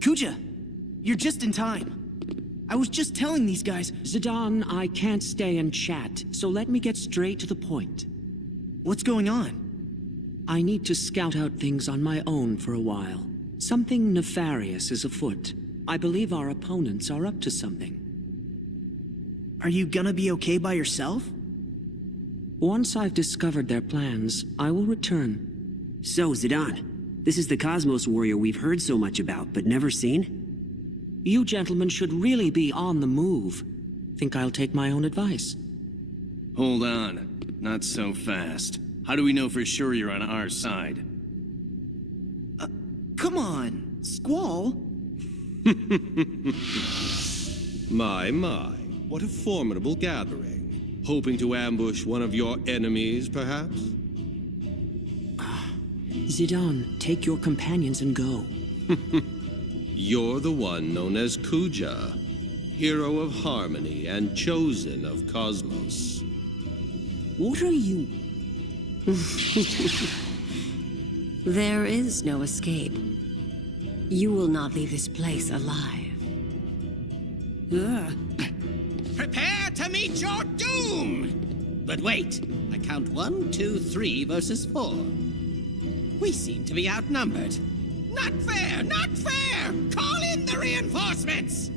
Kuja, you're just in time. I was just telling these guys... Zidane, I can't stay and chat, so let me get straight to the point. What's going on? I need to scout out things on my own for a while. Something nefarious is afoot. I believe our opponents are up to something. Are you gonna be okay by yourself? Once I've discovered their plans, I will return. So, Zidane, this is the Cosmos Warrior we've heard so much about, but never seen? You gentlemen should really be on the move. Think I'll take my own advice. Hold on. Not so fast. How do we know for sure you're on our side? Come on, Squall. My, what a formidable gathering. Hoping to ambush one of your enemies, perhaps? Zidane, take your companions and go. You're the one known as Kuja, hero of harmony and chosen of Cosmos. What are you? There is no escape. You will not leave this place alive. Prepare to meet your doom! But wait, I count 1, 2, 3 versus 4. We seem to be outnumbered. Not fair! Not fair! Call in the reinforcements!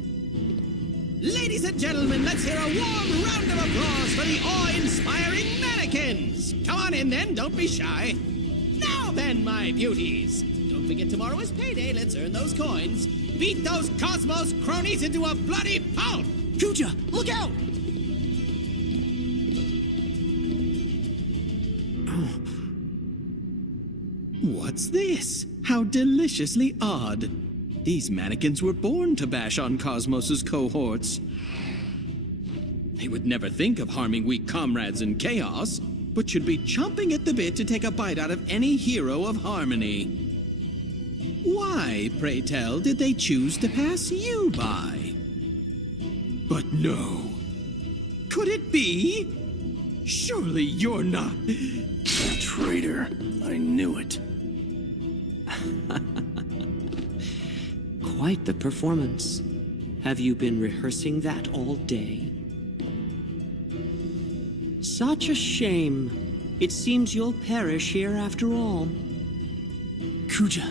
Ladies and gentlemen, let's hear a warm round of applause for the awe-inspiring mannequins! Come on in then, don't be shy. Now then, my beauties. Don't forget tomorrow is payday, let's earn those coins. Beat those Cosmos cronies into a bloody pulp! Kuja, look out! What's this? How deliciously odd. These mannequins were born to bash on Cosmos's cohorts. They would never think of harming weak comrades in chaos, but should be chomping at the bit to take a bite out of any hero of harmony. Why, pray tell, did they choose to pass you by? But no. Could it be? Surely you're not... Traitor. I knew it. Quite the performance. Have you been rehearsing that all day? Such a shame. It seems you'll perish here after all. Kuja.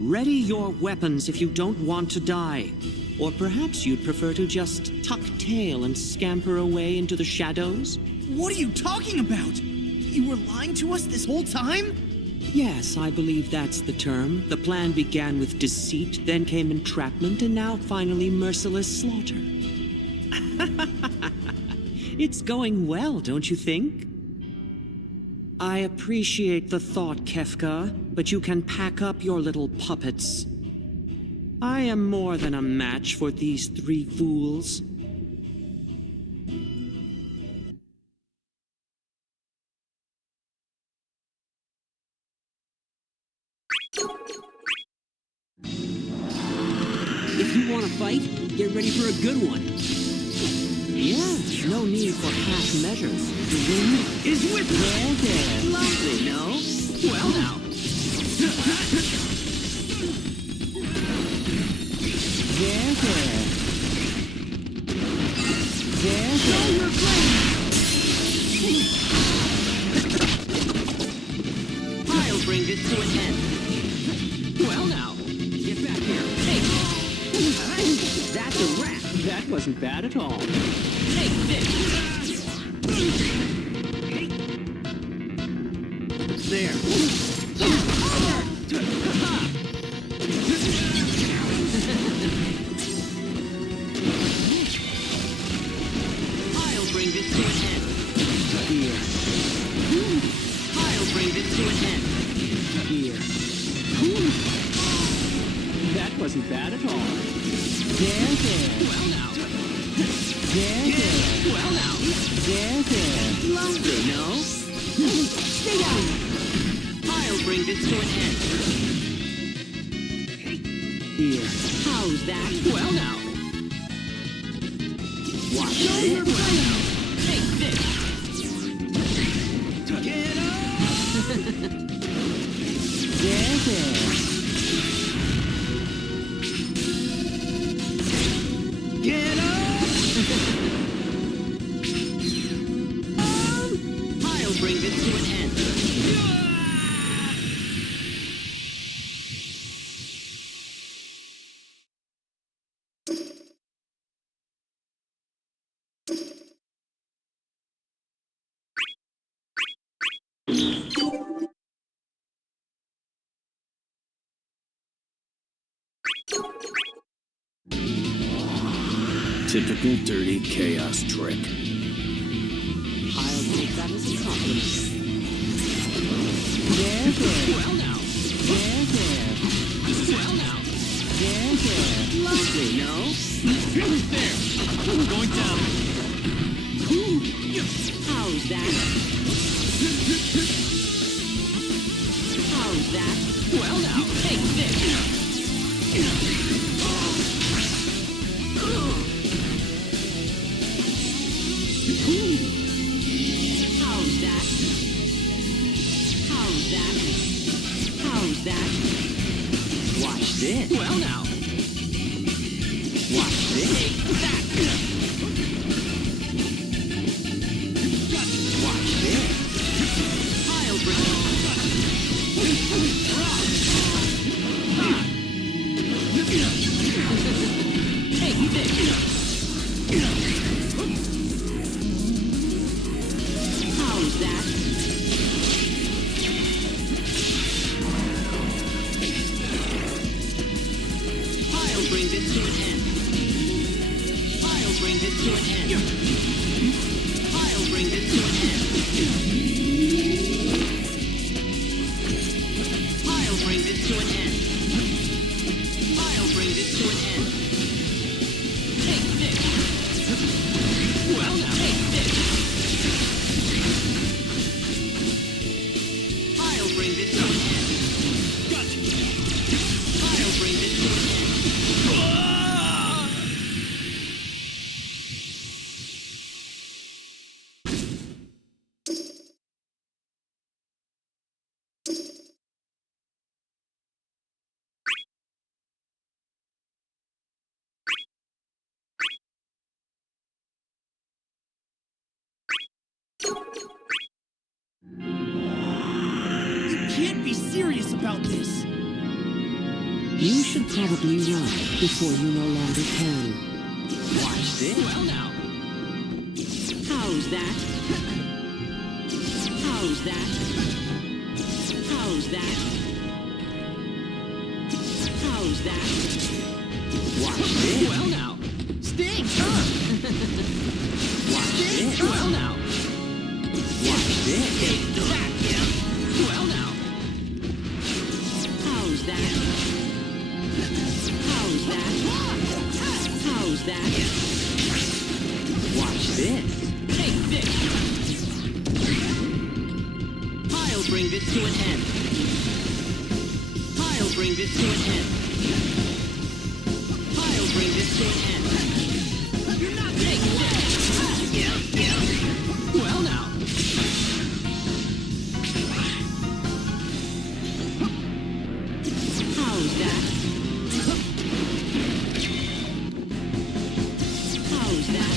Ready your weapons if you don't want to die. Or perhaps you'd prefer to just tuck tail and scamper away into the shadows? What are you talking about? You were lying to us this whole time? Yes, I believe that's the term. The plan began with deceit, then came entrapment, and now finally merciless slaughter. It's going well, don't you think? I appreciate the thought, Kefka, but you can pack up your little puppets. I am more than a match for these 3 fools. If you want to fight, get ready for a good one. Yeah, no need for half measures. The wind is with us. There. Lovely, no? Well now. There. Show your flame! I'll bring it to an end. Well now, get back here. Hey! That's a wrap. That wasn't bad at all. Take this! There. I'll bring this to an end. Here. I'll bring this to an end. Here. That wasn't bad at all. There. Well now. There. Well now. There. Lovely, no? Stay down! I'll bring this to an end. Here. How's that? Well now. Watch Show your this. plan! Take this. There. I'll bring this to an end. Typical dirty chaos trick. I'll take that as a compliment. There. Well now. There. Well now. There. Lovely, no? There! Going down. How's that? How's that? Well now, take this. How's that? How's that? How's that? Watch this. Well now. Watch this. Take that. Watch this. I'll bring Take this. How's that? I'll bring this to an end. I'll bring this to an end. I'll bring this to an end. I'll bring this to an end. I'll bring this to an end. Take this. Well now, take this. I'll bring this to an end. Gotcha. I'll bring this to an end. You can't be serious about this. You should probably run before you no longer can. Watch this. Well now. How's that? How's that? How's that? How's that? Watch this. Well now. Sting! Watch this. Well now. Watch this. Take that. Well now. How's that? How's that? How's that? Watch this. Take this. I'll bring this to an end. I'll bring this to an end. I'll bring this to an end. You're not taking this. Well now. How's that? How's that?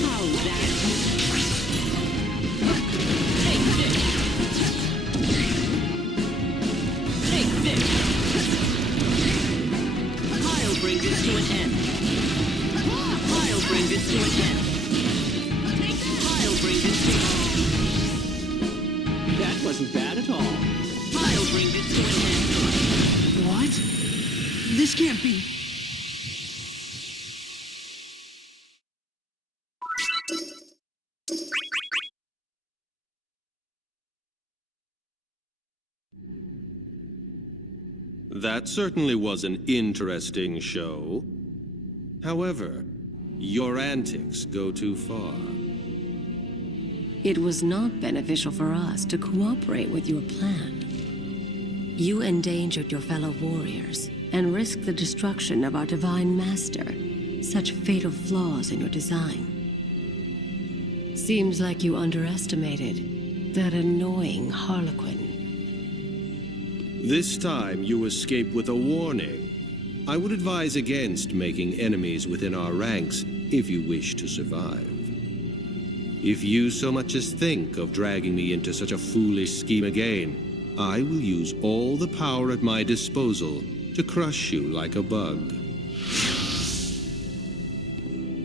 How's that? Take this. Take this. This can't be. That certainly was an interesting show. However, your antics go too far. It was not beneficial for us to cooperate with your plan. You endangered your fellow warriors and risked the destruction of our divine master. Such fatal flaws in your design. Seems like you underestimated that annoying Harlequin. This time you escape with a warning. I would advise against making enemies within our ranks if you wish to survive. If you so much as think of dragging me into such a foolish scheme again, I will use all the power at my disposal to crush you like a bug.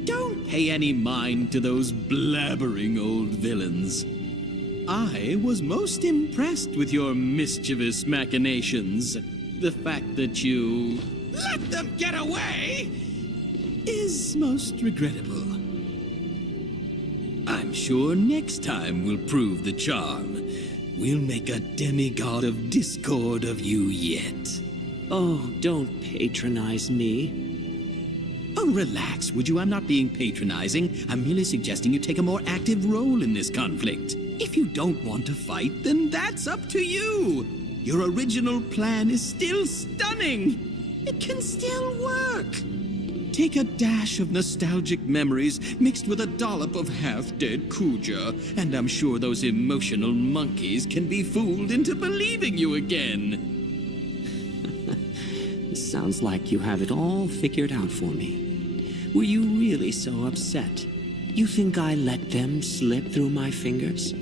Don't pay any mind to those blabbering old villains. I was most impressed with your mischievous machinations. The fact that you let them get away is most regrettable. I'm sure next time we'll prove the charm. We'll make a demigod of discord of you yet. Oh, don't patronize me. Oh, relax, would you? I'm not being patronizing. I'm merely suggesting you take a more active role in this conflict. If you don't want to fight, then that's up to you. Your original plan is still stunning. It can still work. Take a dash of nostalgic memories mixed with a dollop of half-dead Kuja, and I'm sure those emotional monkeys can be fooled into believing you again. This sounds like you have it all figured out for me. Were you really so upset? You think I let them slip through my fingers?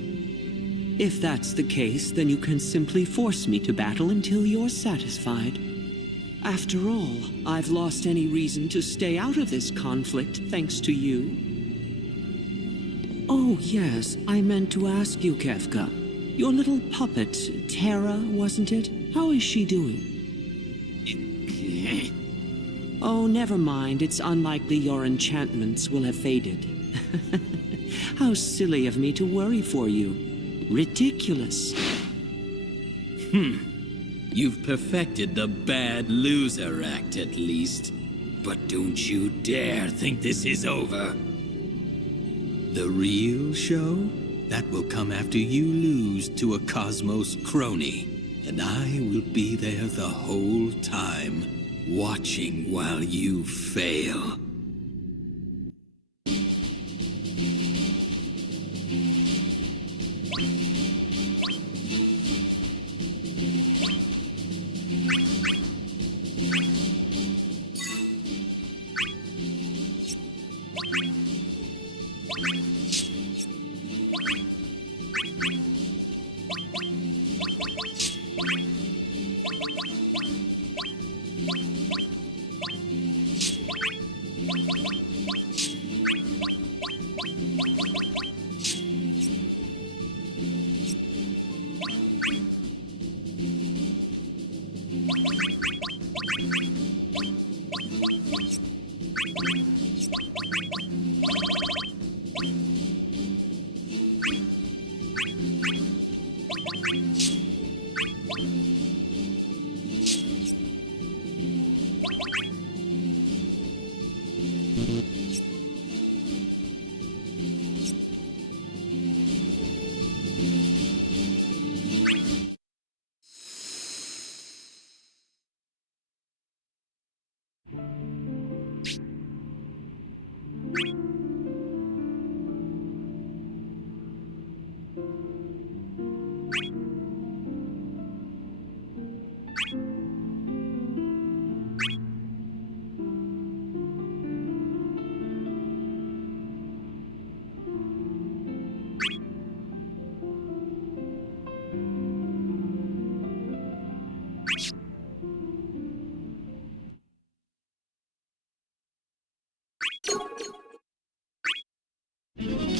If that's the case, then you can simply force me to battle until you're satisfied. After all, I've lost any reason to stay out of this conflict thanks to you. Oh, yes, I meant to ask you, Kefka. Your little puppet, Terra, wasn't it? How is she doing? Oh, never mind. It's unlikely your enchantments will have faded. How silly of me to worry for you. Ridiculous. You've perfected the bad loser act, at least. But don't you dare think this is over. The real show? That will come after you lose to a Cosmos crony. And I will be there the whole time, watching while you fail.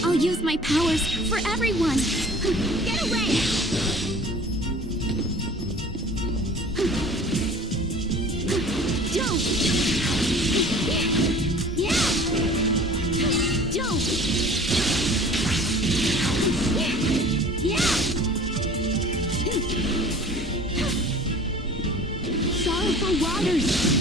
I'll use my powers for everyone! Get away! Don't! Yeah! Don't! Yeah! Sorrowful waters!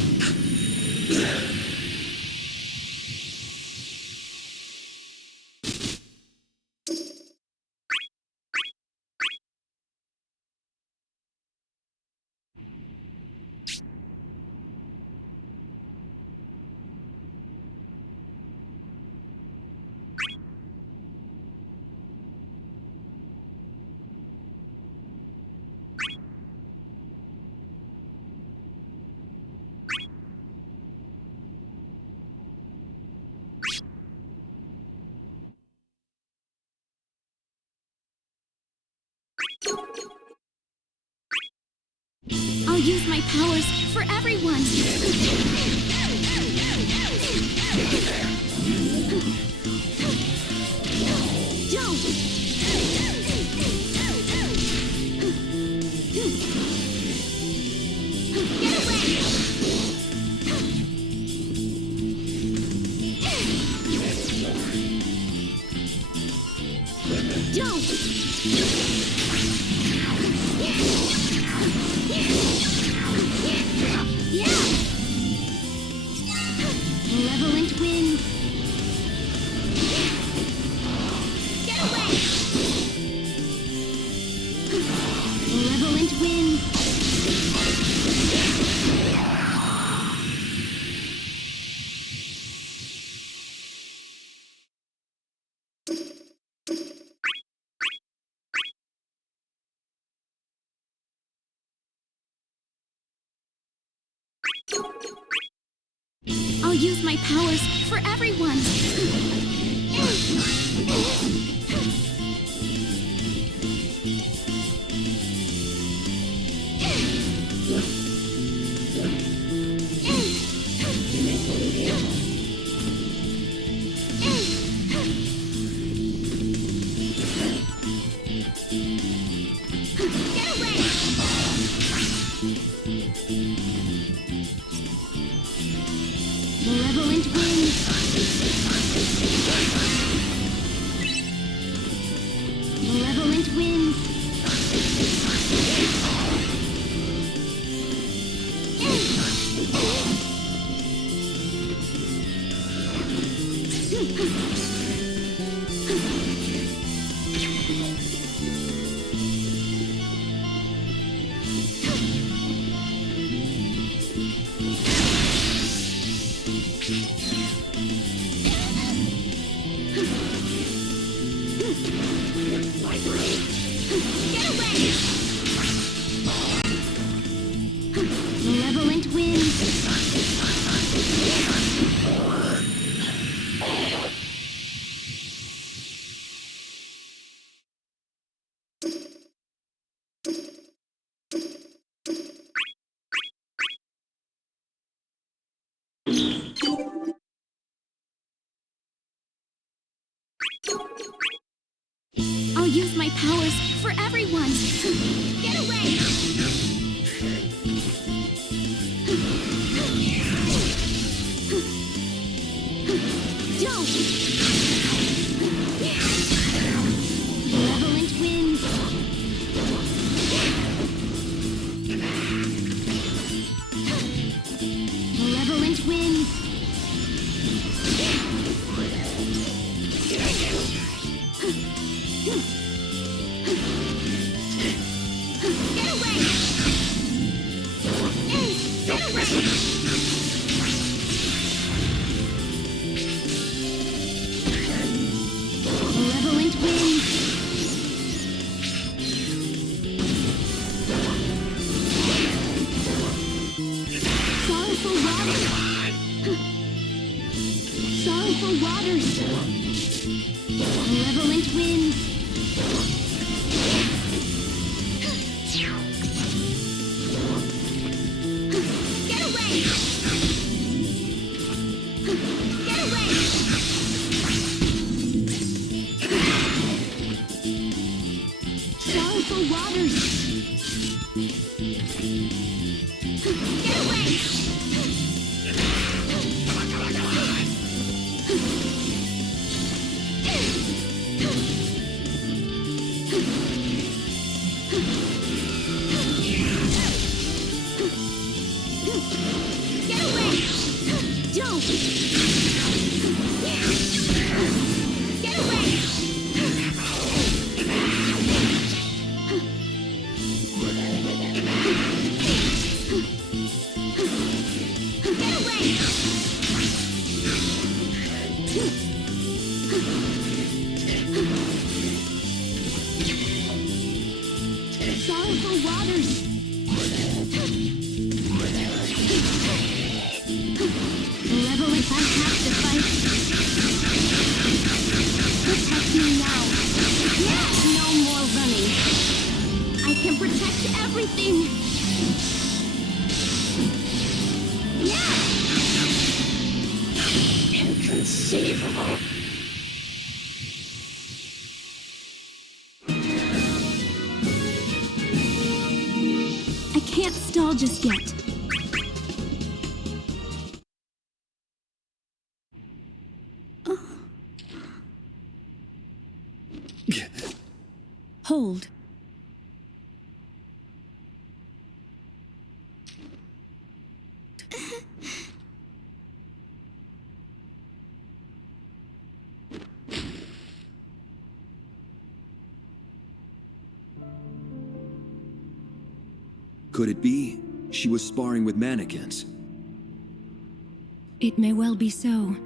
I'll use my powers for everyone! Don't! Get away! Don't! Yeah! Malevolent wind! Get away! Malevolent wind! I'll use my powers for everyone! Get away! Malevolent wind! Malevolent wind! Get away! Malevolent wind! I'll use my powers for everyone! Get away! Don't! Malevolent wind! Malevolent wind! Get away! Get away! Malevolent wind! Sorrowful waters! Sorrowful waters! Malevolent wind! Get away! Get away! Sorrowful waters! Get away! Don't! Get away! Get away! Sorrowful waters! Forever if I have to fight. Protect me now. No more running. I can protect everything. Inconceivable. I can't stall just yet. Hold. Could it be she was sparring with mannequins? It may well be so.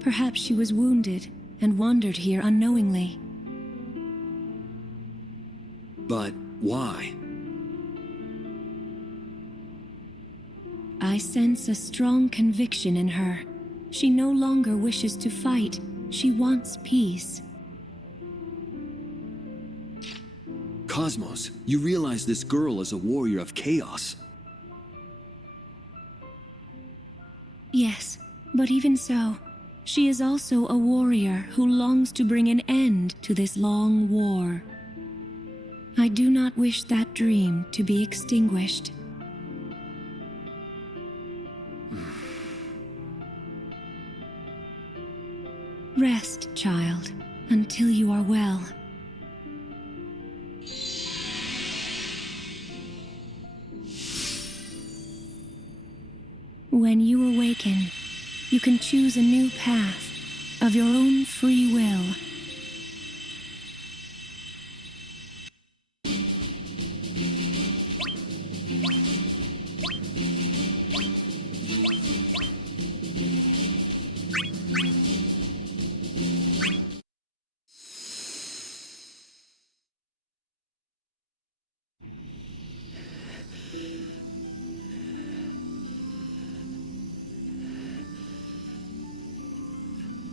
Perhaps she was wounded and wandered here unknowingly. But why? I sense a strong conviction in her. She no longer wishes to fight. She wants peace. Cosmos, you realize this girl is a warrior of chaos. Yes, but even so, she is also a warrior who longs to bring an end to this long war. I do not wish that dream to be extinguished. Rest, child, until you are well. When you awaken, you can choose a new path of your own free will.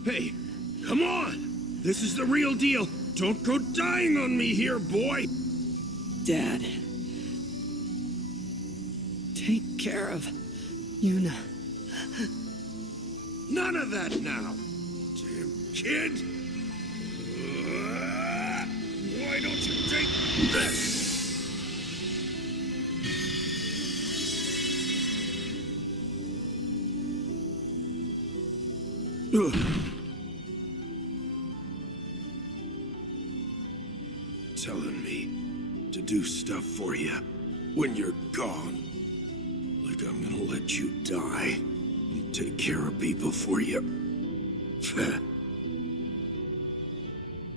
Hey, come on! This is the real deal! Don't go dying on me here, boy! Dad. Take care of Yuna. None of that now! Damn kid! Why don't you take this? Telling me to do stuff for you when you're gone. Like I'm gonna let you die and take care of people for you.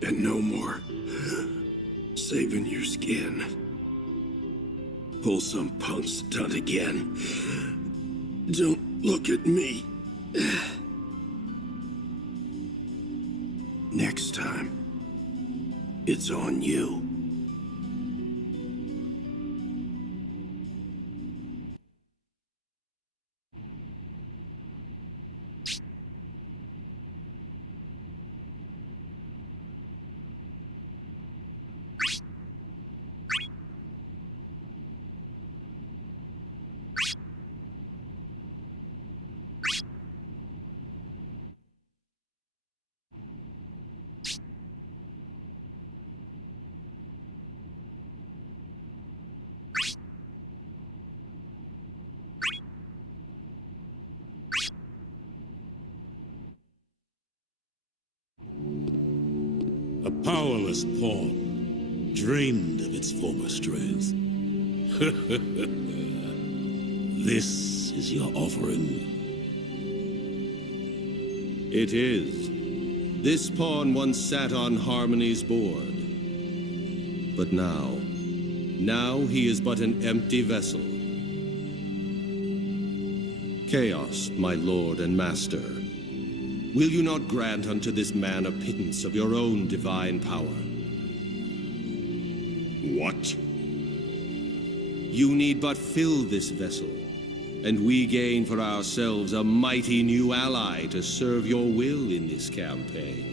And no more saving your skin. Pull some punk's stunt again. Don't look at me. Next time, it's on you. A powerless pawn, drained of its former strength. This is your offering. It is. This pawn once sat on Harmony's board. But now he is but an empty vessel. Chaos, my lord and master, will you not grant unto this man a pittance of your own divine power? What? You need but fill this vessel, and we gain for ourselves a mighty new ally to serve your will in this campaign.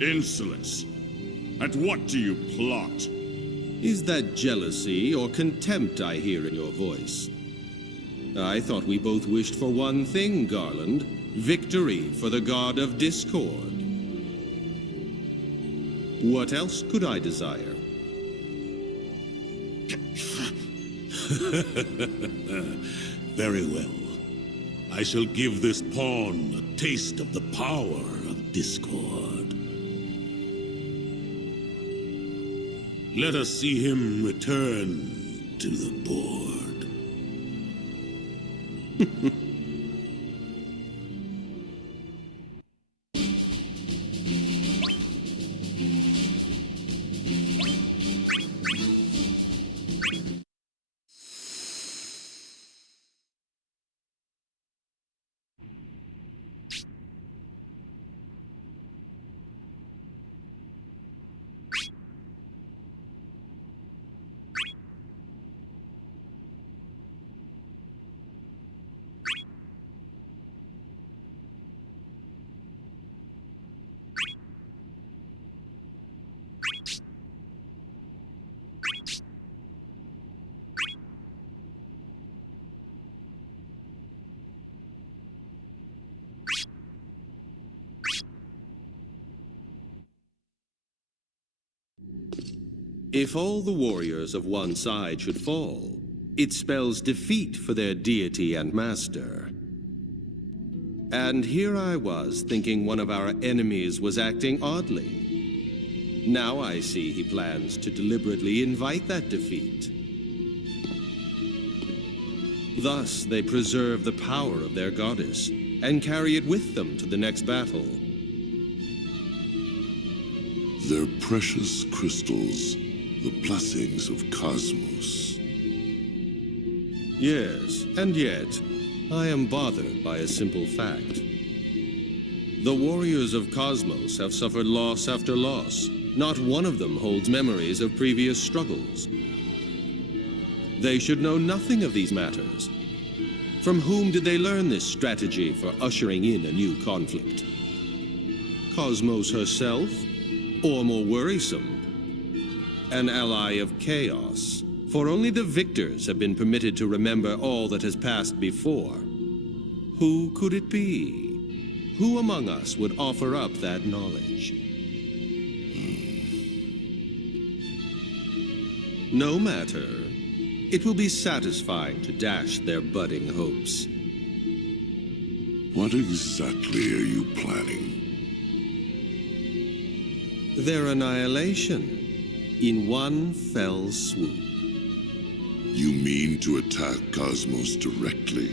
Insolence! At what do you plot? Is that jealousy or contempt I hear in your voice? I thought we both wished for one thing, Garland. Victory for the god of discord. What else could I desire? Very well. I shall give this pawn a taste of the power of discord. Let us see him return to the board. If all the warriors of one side should fall, it spells defeat for their deity and master. And here I was thinking one of our enemies was acting oddly. Now I see he plans to deliberately invite that defeat. Thus they preserve the power of their goddess and carry it with them to the next battle. Their precious crystals, the blessings of Cosmos. Yes, and yet, I am bothered by a simple fact. The warriors of Cosmos have suffered loss after loss. Not one of them holds memories of previous struggles. They should know nothing of these matters. From whom did they learn this strategy for ushering in a new conflict? Cosmos herself? Or more worrisome, an ally of chaos, for only the victors have been permitted to remember all that has passed before. Who could it be? Who among us would offer up that knowledge? No matter. It will be satisfying to dash their budding hopes. What exactly are you planning? Their annihilation, in one fell swoop. You mean to attack Cosmos directly?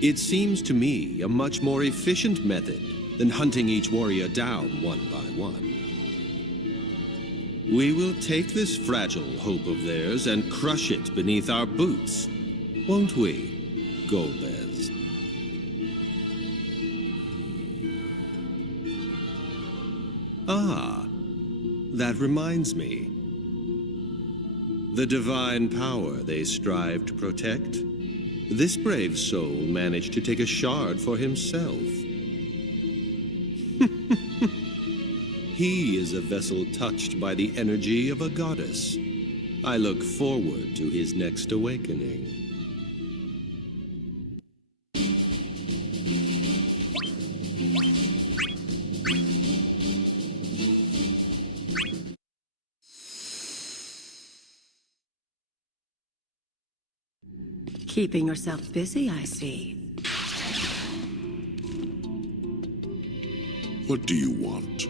It seems to me a much more efficient method than hunting each warrior down one by one. We will take this fragile hope of theirs and crush it beneath our boots, won't we, Golbez? Ah, that reminds me. The divine power they strive to protect. This brave soul managed to take a shard for himself. He is a vessel touched by the energy of a goddess. I look forward to his next awakening. Keeping yourself busy, I see. What do you want?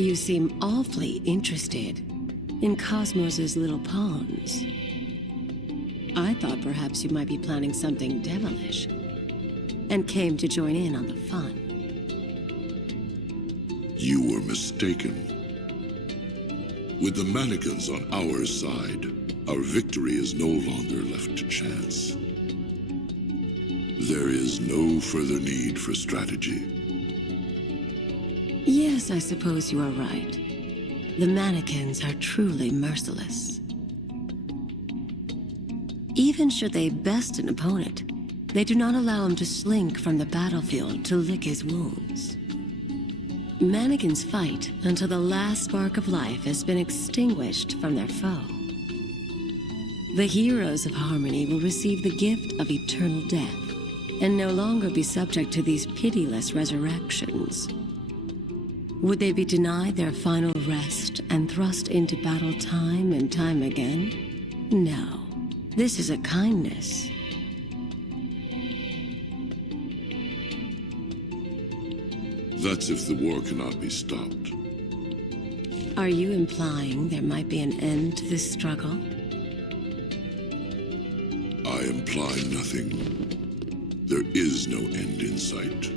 You seem awfully interested in Cosmos's little pawns. I thought perhaps you might be planning something devilish. and came to join in on the fun. You were mistaken. With the mannequins on our side, our victory is no longer left to chance. There is no further need for strategy. Yes, I suppose you are right. The mannequins are truly merciless. Even should they best an opponent, they do not allow him to slink from the battlefield to lick his wounds. Mannequins fight until the last spark of life has been extinguished from their foe. The heroes of Harmony will receive the gift of eternal death and no longer be subject to these pitiless resurrections. Would they be denied their final rest and thrust into battle time and time again? No. This is a kindness. That's if the war cannot be stopped. Are you implying there might be an end to this struggle? I imply nothing. There is no end in sight.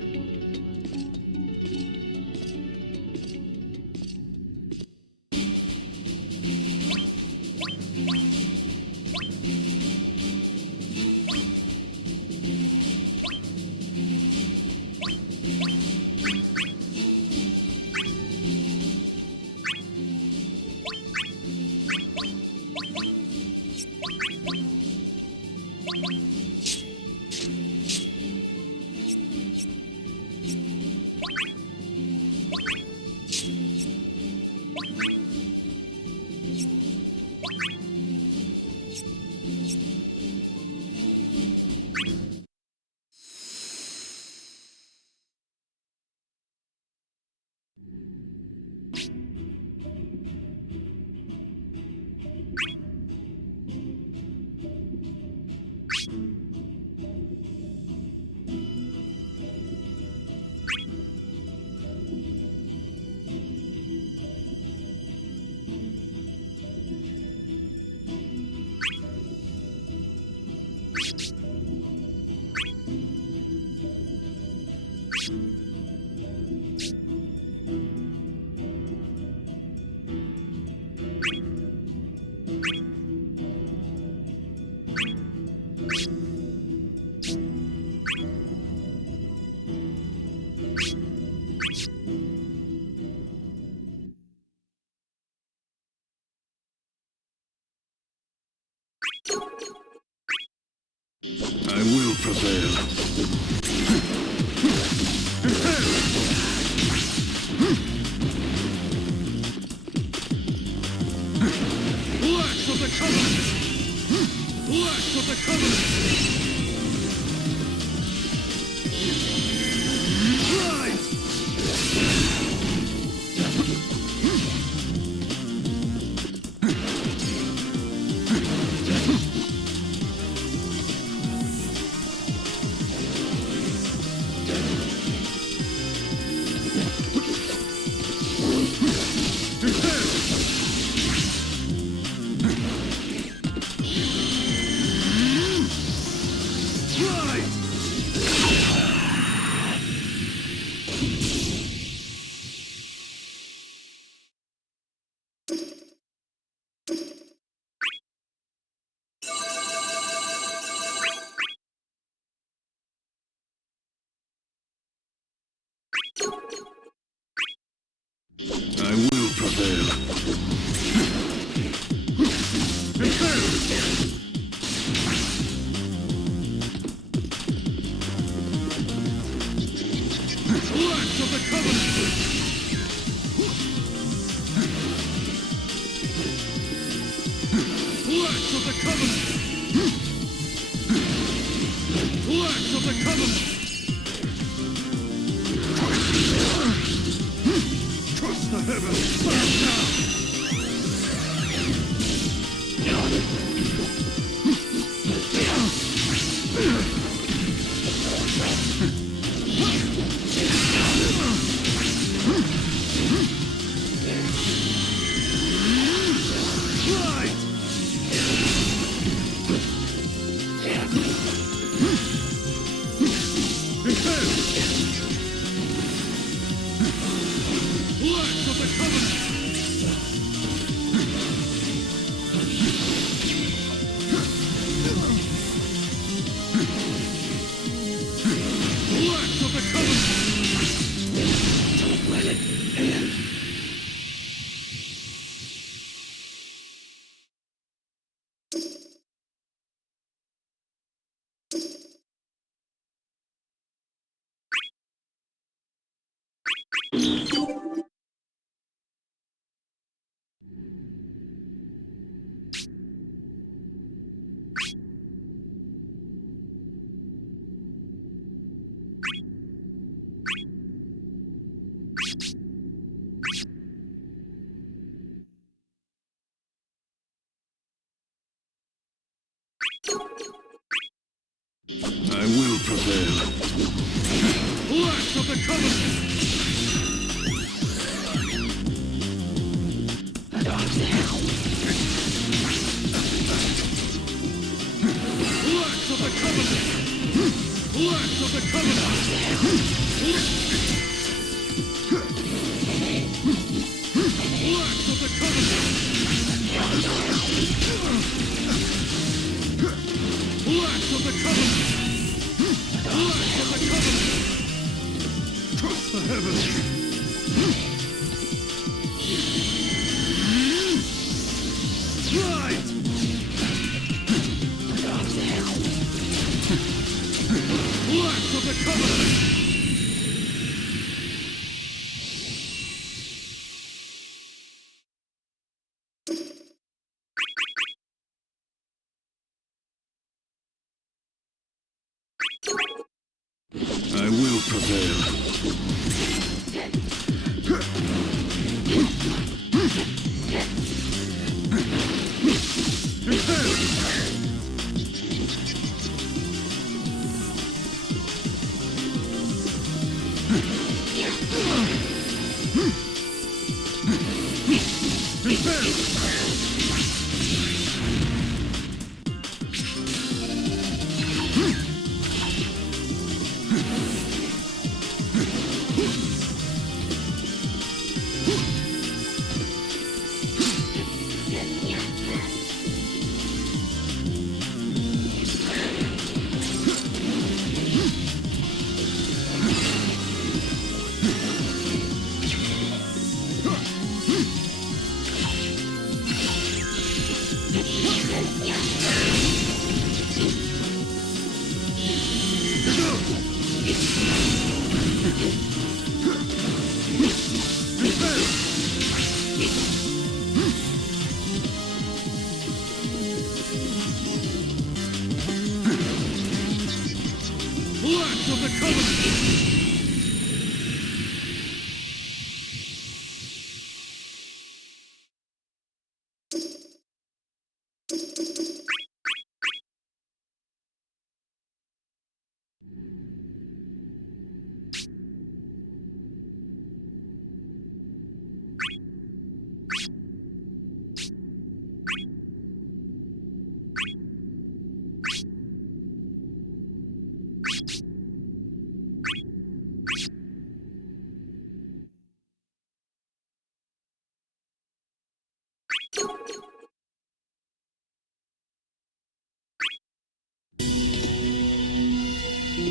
I will prevail. Blacks of the Covenant! Blacks of the Covenant! I will prevail. Blacks of the Covenant! Blacks of the Covenant! Blacks of the Covenant! Trust the heavens! Stand down! prevail. Blast of the Covenant! Blast of the Covenant! Blast of the Covenant! Blast of the Covenant! Blast of the Covenant! Blast of the Covenant! Cross the heavens! Right! Blast of the Covenant! I will prevail. Blast of the Covenant!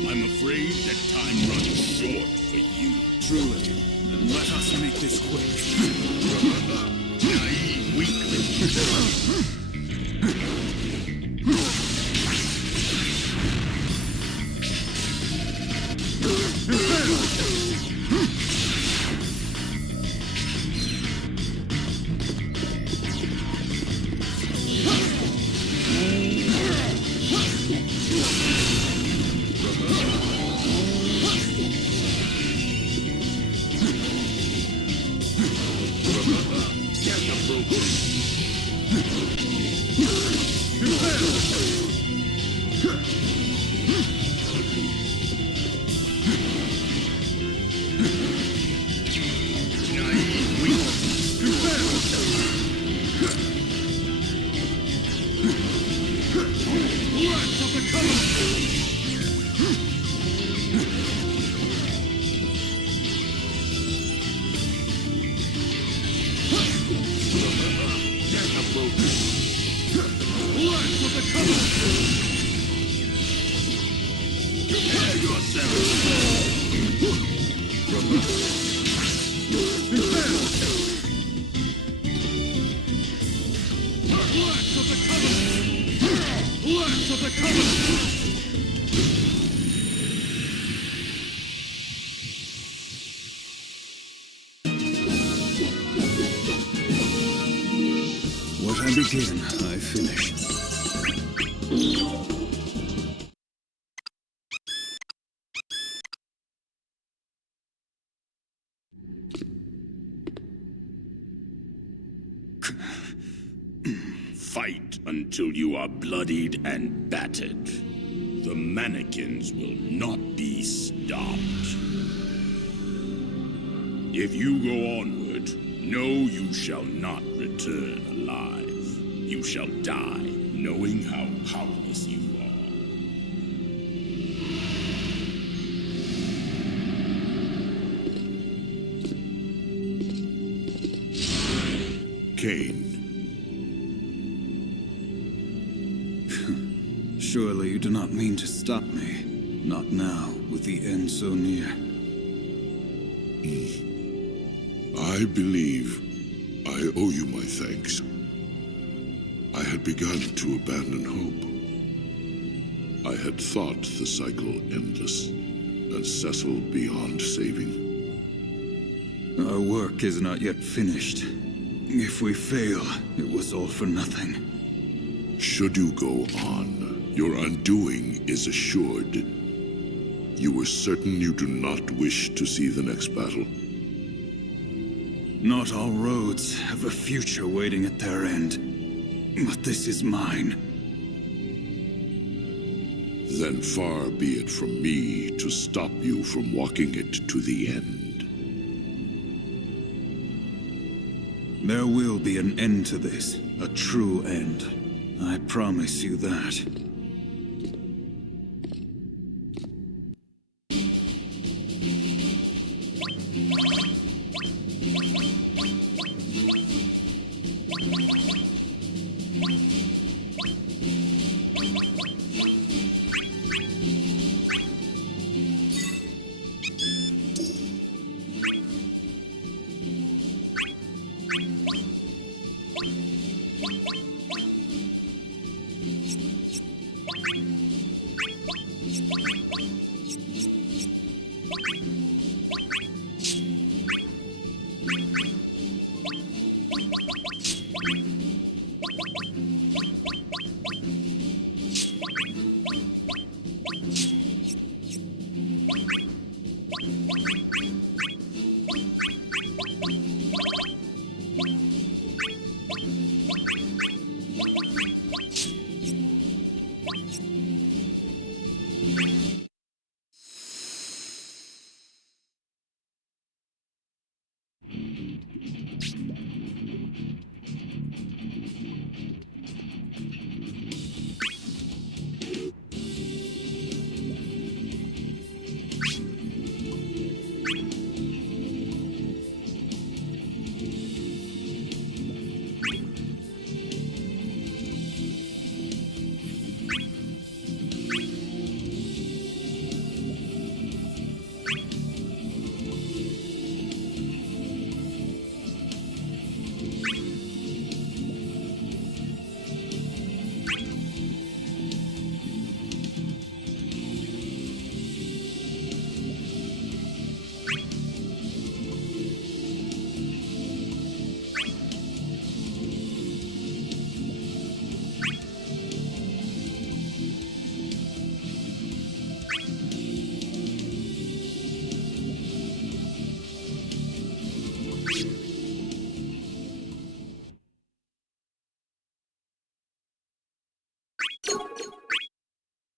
I'm afraid that time runs short for you. Truly. Then let us make this quick. Naive weakling. What I begin, I finish. Fight until you are bloodied and battered. The mannequins will not be stopped. If you go onward, know you shall not return alive. You shall die knowing how powerless you are. Cain. Surely you do not mean to stop me. Not now, with the end so near. I believe I owe you my thanks. I had begun to abandon hope. I had thought the cycle endless, and Cecil beyond saving. Our work is not yet finished. If we fail, it was all for nothing. Should you go on, your undoing is assured. You were certain you do not wish to see the next battle. Not all roads have a future waiting at their end. But this is mine. Then far be it from me to stop you from walking it to the end. There will be an end to this. A true end. I promise you that.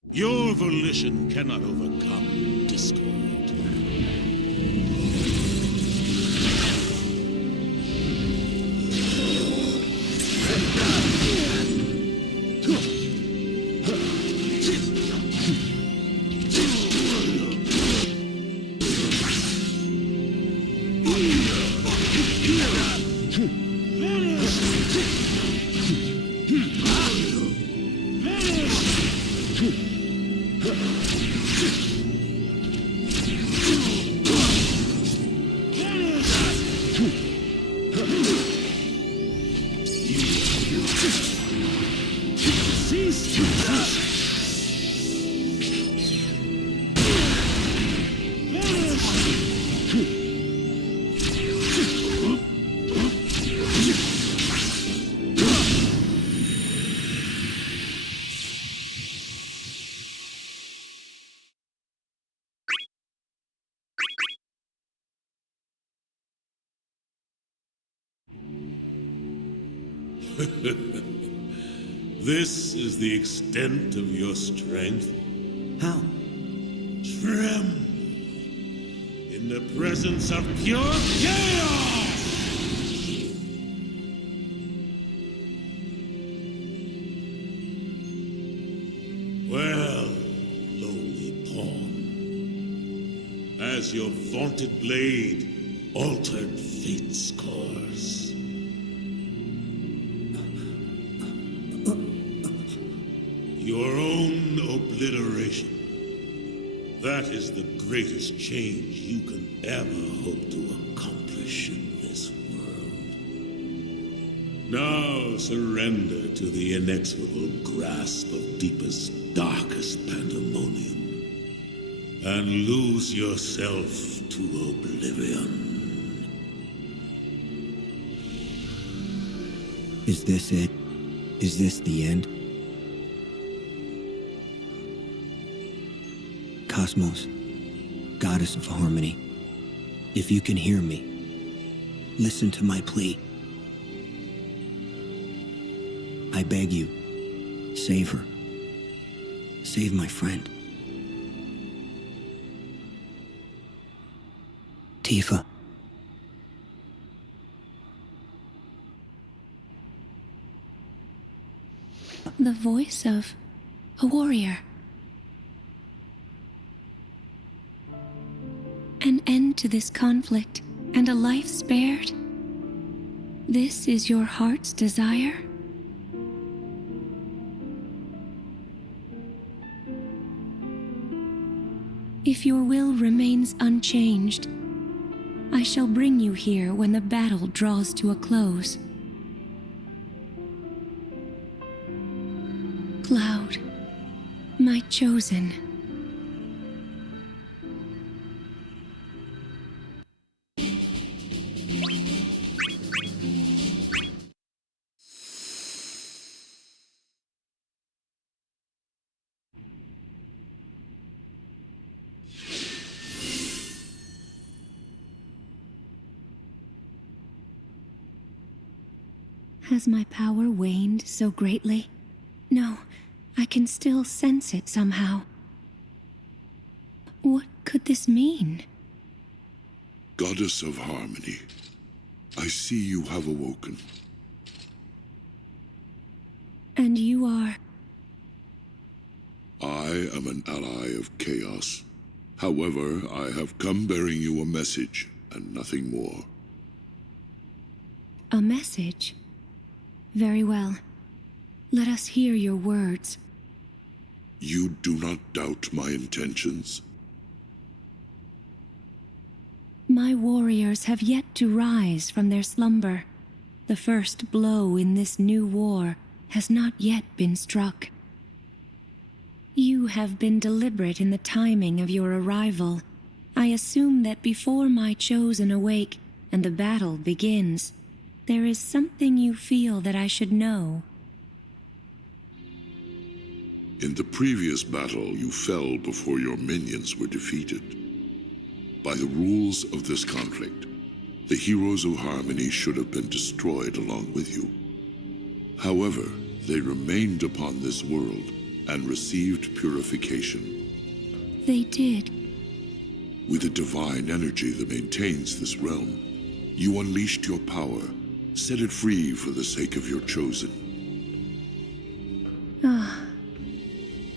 Your volition cannot overcome discord. This is the extent of your strength? How? Tremble in the presence of pure chaos! Well, lowly pawn, has your vaunted blade altered fate's course? Your own obliteration. That is the greatest change you can ever hope to accomplish in this world. Now surrender to the inexorable grasp of deepest, darkest pandemonium, and lose yourself to oblivion. Is this it? Is this the end? Cosmos, goddess of harmony, if you can hear me, listen to my plea. I beg you, save her. Save my friend. Tifa. The voice of a warrior. An end to this conflict and a life spared. This is your heart's desire? If your will remains unchanged, I shall bring you here when the battle draws to a close. Cloud, my chosen. Has my power waned so greatly? No, I can still sense it somehow. What could this mean? Goddess of Harmony, I see you have awoken. And you are? I am an ally of Chaos. However, I have come bearing you a message, and nothing more. A message? Very well. Let us hear your words. You do not doubt my intentions? My warriors have yet to rise from their slumber. The first blow in this new war has not yet been struck. You have been deliberate in the timing of your arrival. I assume that before my chosen awake and the battle begins, there is something you feel that I should know. In the previous battle, you fell before your minions were defeated. By the rules of this conflict, the heroes of Harmony should have been destroyed along with you. However, they remained upon this world and received purification. They did. With a divine energy that maintains this realm, you unleashed your power. Set it free for the sake of your chosen.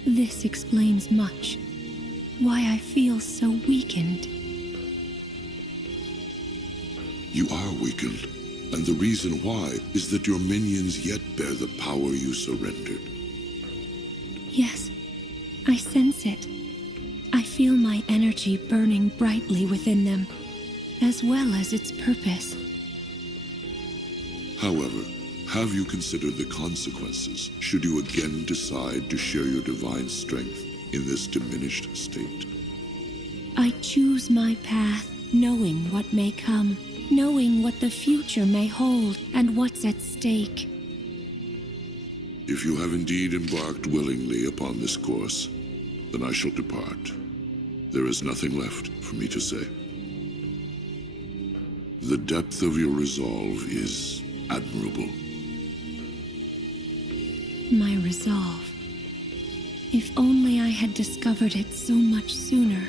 This explains much. Why I feel so weakened. You are weakened, and the reason why is that your minions yet bear the power you surrendered. Yes, I sense it. I feel my energy burning brightly within them, as well as its purpose. However, have you considered the consequences should you again decide to share your divine strength in this diminished state? I choose my path, knowing what may come, knowing what the future may hold, and what's at stake. If you have indeed embarked willingly upon this course, then I shall depart. There is nothing left for me to say. The depth of your resolve is admirable. My resolve. If only I had discovered it so much sooner.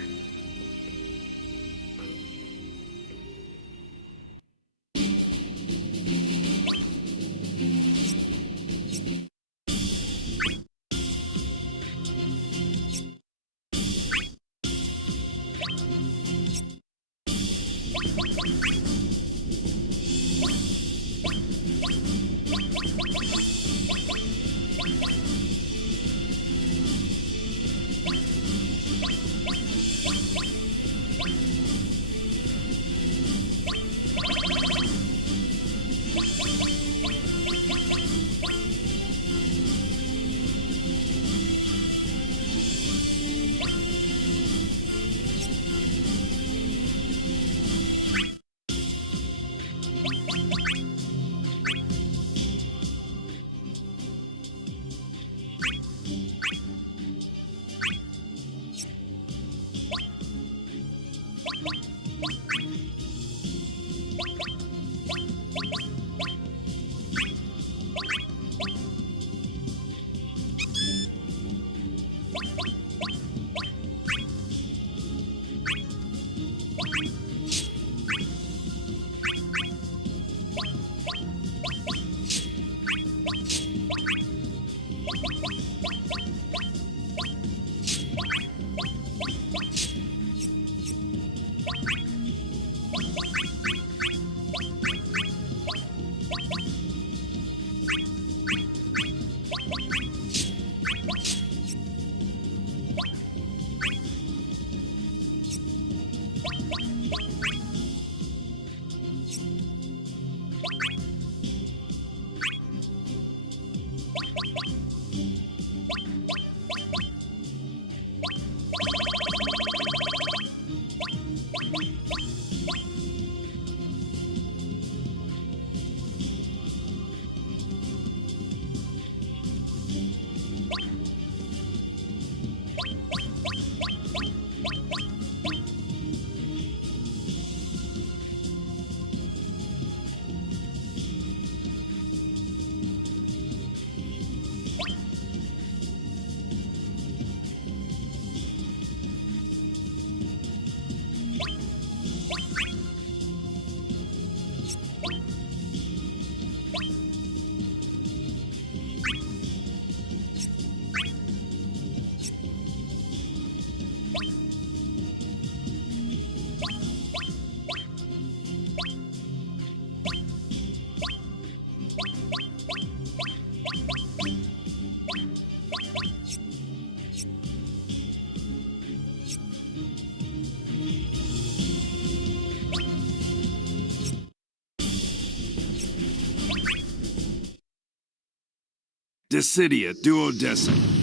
Dissidia, Duodecim.